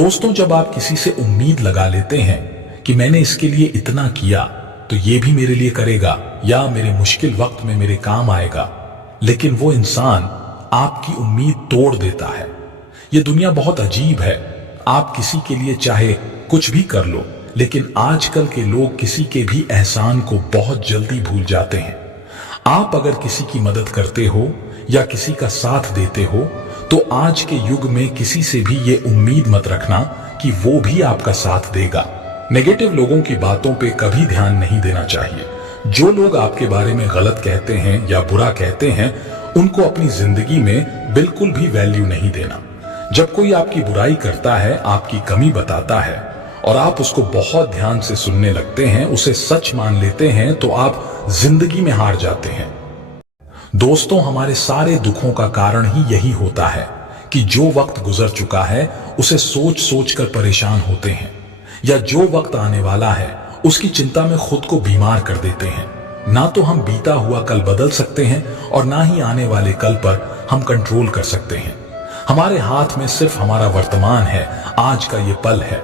दोस्तों, जब आप किसी से उम्मीद लगा लेते हैं कि मैंने इसके लिए इतना किया तो ये भी मेरे लिए करेगा या मेरे मुश्किल वक्त में मेरे काम आएगा, लेकिन वो इंसान आपकी उम्मीद तोड़ देता है। ये दुनिया बहुत अजीब है। आप किसी के लिए चाहे कुछ भी कर लो, लेकिन आजकल के लोग किसी के भी एहसान को बहुत जल्दी भूल जाते हैं। आप अगर किसी की मदद करते हो या किसी का साथ देते हो तो आज के युग में किसी से भी ये उम्मीद मत रखना कि वो भी आपका साथ देगा। नेगेटिव लोगों की बातों पे कभी ध्यान नहीं देना चाहिए। जो लोग आपके बारे में गलत कहते हैं या बुरा कहते हैं, उनको अपनी जिंदगी में बिल्कुल भी वैल्यू नहीं देना। जब कोई आपकी बुराई करता है, आपकी कमी बताता है और आप उसको बहुत ध्यान से सुनने लगते हैं, उसे सच मान लेते हैं, तो आप जिंदगी में हार जाते हैं। दोस्तों, हमारे सारे दुखों का कारण ही यही होता है कि जो वक्त गुजर चुका है उसे सोच सोच कर परेशान होते हैं, या जो वक्त आने वाला है उसकी चिंता में खुद को बीमार कर देते हैं। ना तो हम बीता हुआ कल बदल सकते हैं और ना ही आने वाले कल पर हम कंट्रोल कर सकते हैं। हमारे हाथ में सिर्फ हमारा वर्तमान है, आज का ये पल है।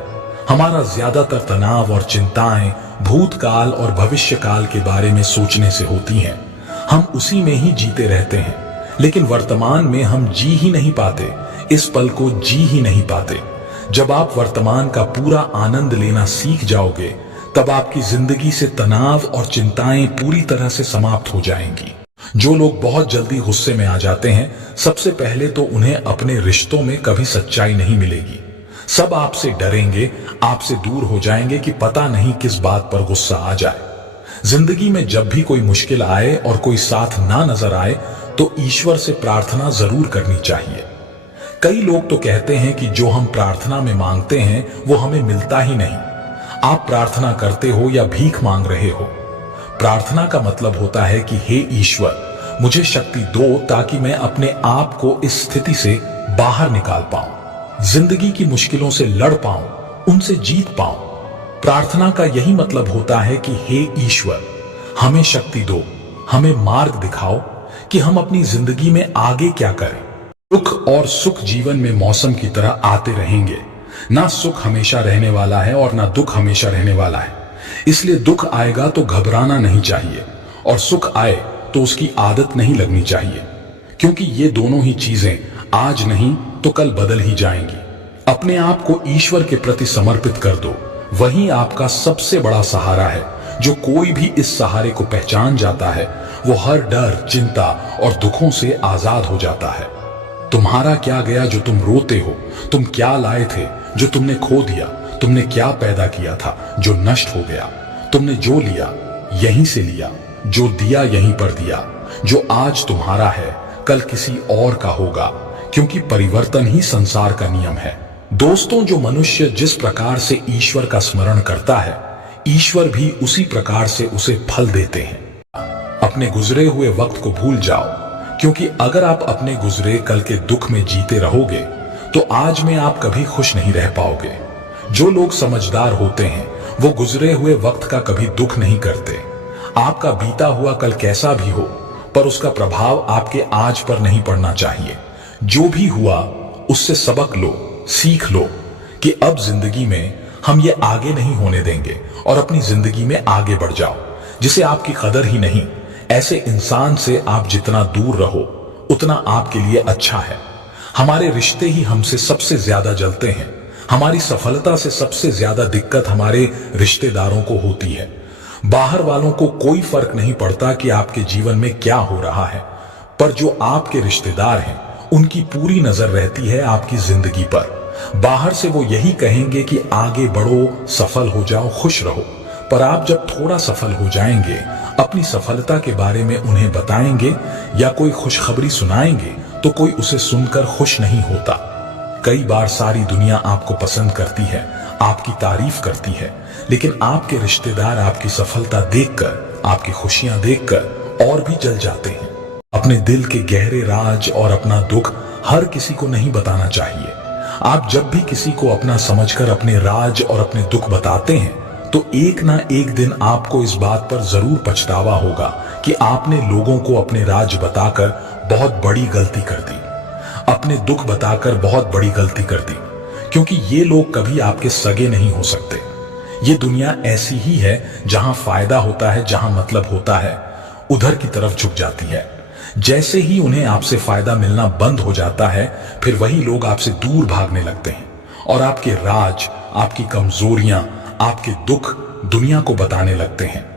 हमारा ज्यादातर तनाव और चिंताएं भूतकाल और भविष्य काल के बारे में सोचने से होती हैं। हम उसी में ही जीते रहते हैं, लेकिन वर्तमान में हम जी ही नहीं पाते, इस पल को जी ही नहीं पाते। जब आप वर्तमान का पूरा आनंद लेना सीख जाओगे, तब आपकी जिंदगी से तनाव और चिंताएं पूरी तरह से समाप्त हो जाएंगी। जो लोग बहुत जल्दी गुस्से में आ जाते हैं, सबसे पहले तो उन्हें अपने रिश्तों में कभी सच्चाई नहीं मिलेगी। सब आपसे डरेंगे, आपसे दूर हो जाएंगे कि पता नहीं किस बात पर गुस्सा आ जाए। जिंदगी में जब भी कोई मुश्किल आए और कोई साथ ना नजर आए, तो ईश्वर से प्रार्थना जरूर करनी चाहिए। कई लोग तो कहते हैं कि जो हम प्रार्थना में मांगते हैं वो हमें मिलता ही नहीं। आप प्रार्थना करते हो या भीख मांग रहे हो। प्रार्थना का मतलब होता है कि हे ईश्वर, मुझे शक्ति दो ताकि मैं अपने आप को इस स्थिति से बाहर निकाल पाऊं, जिंदगी की मुश्किलों से लड़ पाऊं, उनसे जीत पाऊं। प्रार्थना का यही मतलब होता है कि हे ईश्वर, हमें शक्ति दो, हमें मार्ग दिखाओ कि हम अपनी जिंदगी में आगे क्या करें। दुख और सुख जीवन में मौसम की तरह आते रहेंगे। ना सुख हमेशा रहने वाला है और ना दुख हमेशा रहने वाला है। इसलिए दुख आएगा तो घबराना नहीं चाहिए, और सुख आए तो उसकी आदत नहीं लगनी चाहिए, क्योंकि ये दोनों ही चीजें आज नहीं तो कल बदल ही जाएंगी। अपने आप को ईश्वर के प्रति समर्पित कर दो, वही आपका सबसे बड़ा सहारा है। जो कोई भी इस सहारे को पहचान जाता है, वो हर डर, चिंता और दुखों से आजाद हो जाता है। तुम्हारा क्या गया जो तुम रोते हो? तुम क्या लाए थे जो तुमने खो दिया? तुमने क्या पैदा किया था जो नष्ट हो गया? तुमने जो लिया यहीं से लिया, जो दिया यहीं पर दिया। जो आज तुम्हारा है कल किसी और का होगा, क्योंकि परिवर्तन ही संसार का नियम है। दोस्तों, जो मनुष्य जिस प्रकार से ईश्वर का स्मरण करता है, ईश्वर भी उसी प्रकार से उसे फल देते हैं। अपने गुजरे हुए वक्त को भूल जाओ, क्योंकि अगर आप अपने गुजरे कल के दुख में जीते रहोगे तो आज में आप कभी खुश नहीं रह पाओगे। जो लोग समझदार होते हैं वो गुजरे हुए वक्त का कभी दुख नहीं करते। आपका बीता हुआ कल कैसा भी हो, पर उसका प्रभाव आपके आज पर नहीं पड़ना चाहिए। जो भी हुआ उससे सबक लो, सीख लो कि अब जिंदगी में हम ये आगे नहीं होने देंगे, और अपनी जिंदगी में आगे बढ़ जाओ। जिसे आपकी कदर ही नहीं, ऐसे इंसान से आप जितना दूर रहो उतना आपके लिए अच्छा है। हमारे रिश्ते ही हमसे सबसे ज्यादा जलते हैं। हमारी सफलता से सबसे ज्यादा दिक्कत हमारे रिश्तेदारों को होती है। बाहर वालों को कोई फर्क नहीं पड़ता कि आपके जीवन में क्या हो रहा है, पर जो आपके रिश्तेदार हैं उनकी पूरी नजर रहती है आपकी जिंदगी पर। बाहर से वो यही कहेंगे कि आगे बढ़ो, सफल हो जाओ, खुश रहो, पर आप जब थोड़ा सफल हो जाएंगे, अपनी सफलता के बारे में उन्हें बताएंगे या कोई खुशखबरी सुनाएंगे, तो कोई उसे सुनकर खुश नहीं होता। कई बार सारी दुनिया आपको पसंद करती है, आपकी तारीफ करती है, लेकिन आपके रिश्तेदार आपकी सफलता देखकर, आपकी खुशियां देखकर और भी जल जाते हैं। अपने दिल के गहरे राज और अपना दुख हर किसी को नहीं बताना चाहिए। आप जब भी किसी को अपना समझकर अपने राज और अपने दुख बताते हैं, तो एक ना एक दिन आपको इस बात पर जरूर पछतावा होगा कि आपने लोगों को अपने राज बताकर बहुत बड़ी गलती कर दी, अपने दुख बताकर बहुत बड़ी गलती कर दी। क्योंकि ये लोग कभी आपके सगे नहीं हो सकते। ये दुनिया ऐसी ही है, जहां फायदा होता है, जहां मतलब होता है, उधर की तरफ झुक जाती है। जैसे ही उन्हें आपसे फायदा मिलना बंद हो जाता है, फिर वही लोग आपसे दूर भागने लगते हैं और आपके राज, आपकी कमजोरियां, आपके दुख दुनिया को बताने लगते हैं।